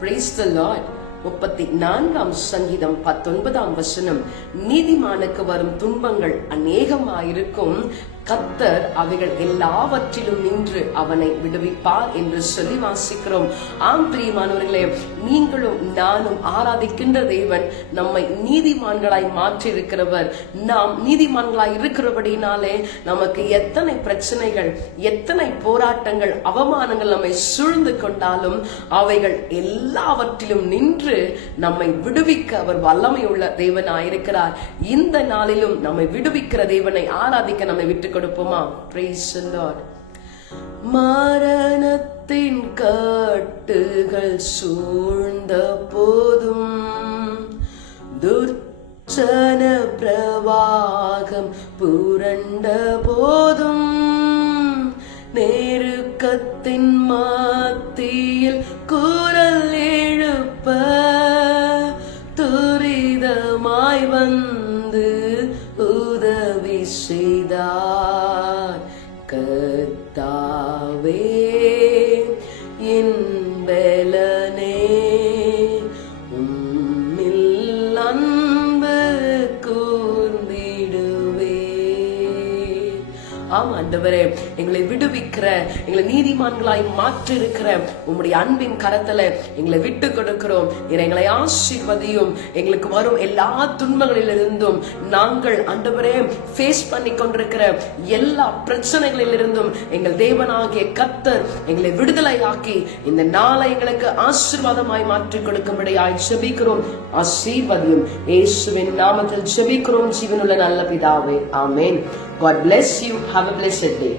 Praise the Lord. 34ஆம் சங்கீதம் 19ஆம் வசனம், நீதிமானுக்கு வரும் துன்பங்கள் அநேகமாயிருக்கும், கர்த்தர் அவைகள் எல்லாவற்றிலும் நின்று அவனை விடுவிப்பார் என்று சொல்லி வாசிக்கிறோம். ஆம் பிரியமானவர்களே, நீங்களும் நானும் ஆராதிக்கின்ற தேவன் நம்மை நீதிமான்களாய் மாற்றி இருக்கிறவர். நாம் நீதிமான்களாய் இருக்கிறபடினாலே நமக்கு எத்தனை பிரச்சனைகள், எத்தனை போராட்டங்கள், அவமானங்கள் நம்மை சூழ்ந்து கொண்டாலும் அவைகள் எல்லாவற்றிலும் நின்று நம்மை விடுவிக்க அவர் வல்லமை உள்ள தேவனாயிருக்கிறார். இந்த நாளிலும் நம்மை விடுவிக்கிற தேவனை ஆராதிக்க நம்மை விட்டு கொடுப்போமா? Praise the Lord. மரணத்தின் கட்டுகள் சூழ்ந்த போதும், துர்ச்சன பிரவாகம் புரண்ட போதும், நெருக்கத்தின் மத்தியில் குரல் எழுப்ப துரிதமாய் வந்து உதவி செய்தார் கர்த்தாவே, என் பலனே, உம்மில் அன்பு கூர்ந்திடுவே. ஆம் ஆண்டவரே, எங்களை விடுவிக்கிற, எங்களை நீதிமான்களாய் மாற்றி இருக்கிற உம்முடைய அன்பின் கரத்துல எங்களை விட்டு கொடுக்கிறோம். எங்களை ஆசீர்வதியும். எங்களுக்கு வரும் எல்லா துன்பங்களிலிருந்தும், நாங்கள் ஆண்டவரே ஃபேஸ் பண்ணி கொண்டிருக்கிற எல்லா பிரச்சனைகளிலிருந்தும் எங்கள் தேவனாகிய கர்த்தர் எங்களை விடுதலையாக்கி இந்த நாளை எங்களுக்கு ஆசீர்வாதமாய் மாற்றி கொடுக்கும்படியாய் ஜெபிக்கிறோம். ஆசீர்வதியும். இயேசுவின் நாமத்தில் ஜெபிக்கிறோம் ஜீவனுள்ள நல்ல பிதாவே, ஆமென். God bless you. Have a blessed day.